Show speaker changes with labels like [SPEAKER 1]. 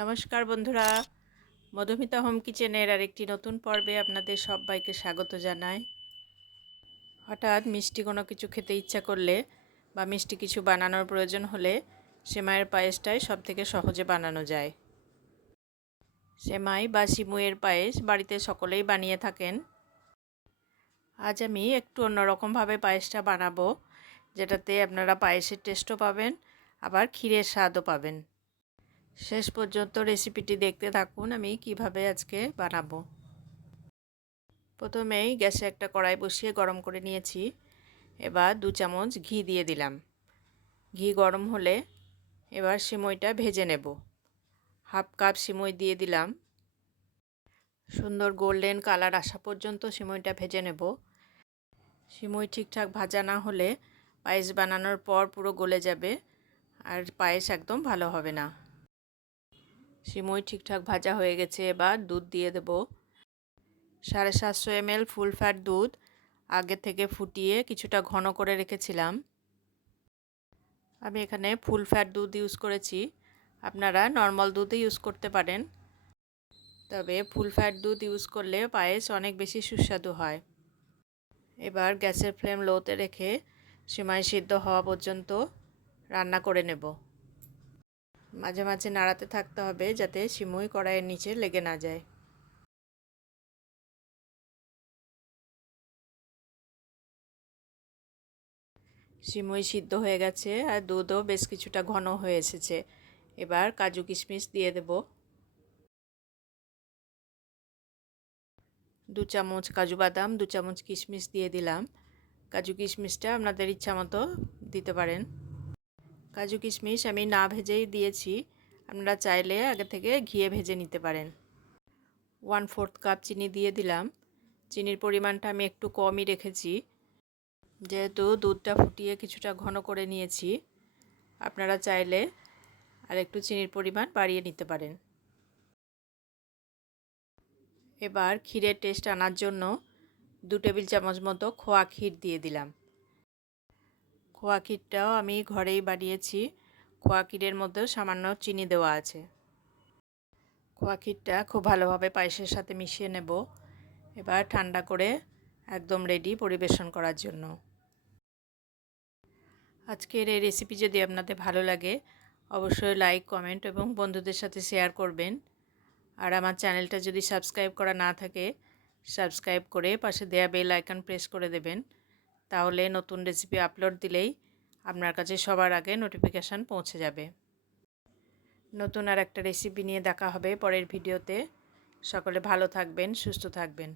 [SPEAKER 1] নমস্কার বন্ধুরা। মধুমিতা হোম কিচেনের আর একটি নতুন পর্বে আপনাদের সবাইকে স্বাগত জানাই। হঠাৎ মিষ্টি কোনো কিছু খেতে ইচ্ছা করলে বা মিষ্টি কিছু বানানোর প্রয়োজন হলে সেমাইয়ের পায়েসটাই সব থেকে সহজে বানানো যায়। সেমাই বা সিমুয়ের পায়েস বাড়িতে সকলেই বানিয়ে থাকেন। আজ আমি একটু অন্যরকমভাবে পায়েসটা বানাবো, যেটাতে আপনারা পায়েসের টেস্টও পাবেন, আবার ক্ষীরের স্বাদও পাবেন। শেষ পর্যন্ত রেসিপিটি দেখতে থাকুন, আমি কীভাবে আজকে বানাবো। প্রথমেই গ্যাসে একটা কড়াই বসিয়ে গরম করে নিয়েছি। এবার দু চামচ ঘি দিয়ে দিলাম। ঘি গরম হলে এবার সিমইটা ভেজে নেব। হাফ কাপ সিমই দিয়ে দিলাম। সুন্দর গোল্ডেন কালার আসা পর্যন্ত সিমইটা ভেজে নেব। সিমই ঠিকঠাক ভাজা না হলে পায়েস বানানোর পর পুরো গলে যাবে, আর পায়েস একদম ভালো হবে না। সিমই ঠিকঠাক ভাজা হয়ে গেছে, এবার দুধ দিয়ে দেব। সাড়ে সাতশো এমএল ফুল ফ্যাট দুধ আগে থেকে ফুটিয়ে কিছুটা ঘন করে রেখেছিলাম। আমি এখানে ফুল ফ্যাট দুধ ইউজ করেছি। আপনারা নর্মাল দুধই ইউজ করতে পারেন। তবে ফুল ফ্যাট দুধ ইউজ করলে পায়েস অনেক বেশি সুস্বাদু হয়। এবার গ্যাসের ফ্লেম লোতে রেখে সিমাই সিদ্ধ হওয়া পর্যন্ত রান্না করে নেব। মাঝে মাঝে নাড়াতে থাকতে হবে যাতে সিমুই কড়াইয়ের নিচে লেগে না যায়। সিমুই সিদ্ধ হয়ে গেছে আর দুধও বেশ কিছুটা ঘন হয়ে এসেছে। এবার কাজু কিশমিশ দিয়ে দেব। দু চামচ কাজু বাদাম, দু চামচ কিশমিশ দিয়ে দিলাম। কাজু কিশমিশটা আপনাদের ইচ্ছা মতো দিতে পারেন। কাজু কিশমিশ আমি না ভেজেই দিয়েছি। আপনারা চাইলে আগে থেকে ঘিয়ে ভেজে নিতে পারেন। ওয়ান ফোর্থ কাপ চিনি দিয়ে দিলাম। চিনির পরিমাণটা আমি একটু কমই রেখেছি। যেহেতু দুধটা ফুটিয়ে কিছুটা ঘন করে নিয়েছি, আপনারা চাইলে আর একটু চিনির পরিমাণ বাড়িয়ে নিতে পারেন। এবার ক্ষীরের টেস্ট আনার জন্য দু টেবিল চামচ মতো খোয়া ক্ষীর দিয়ে দিলাম। খোয়া আমি ঘরেই বানিয়েছি। খোয়া মধ্যেও সামান্য চিনি দেওয়া আছে। খোয়া খুব ভালোভাবে পায়েসের সাথে মিশিয়ে নেব। এবার ঠান্ডা করে একদম রেডি পরিবেশন করার জন্য। আজকের এই রেসিপি যদি আপনাদের ভালো লাগে, অবশ্যই লাইক কমেন্ট এবং বন্ধুদের সাথে শেয়ার করবেন। আর আমার চ্যানেলটা যদি সাবস্ক্রাইব করা না থাকে সাবস্ক্রাইব করে পাশে দেয়া বেল আইকন প্রেস করে দেবেন। তাহলে নতুন রেসিপি আপলোড দিলেই আপনার কাছে সবার আগে নোটিফিকেশান পৌঁছে যাবে। নতুন আর একটা রেসিপি নিয়ে দেখা হবে পরের ভিডিওতে সকলে ভালো থাকবেন, সুস্থ থাকবেন।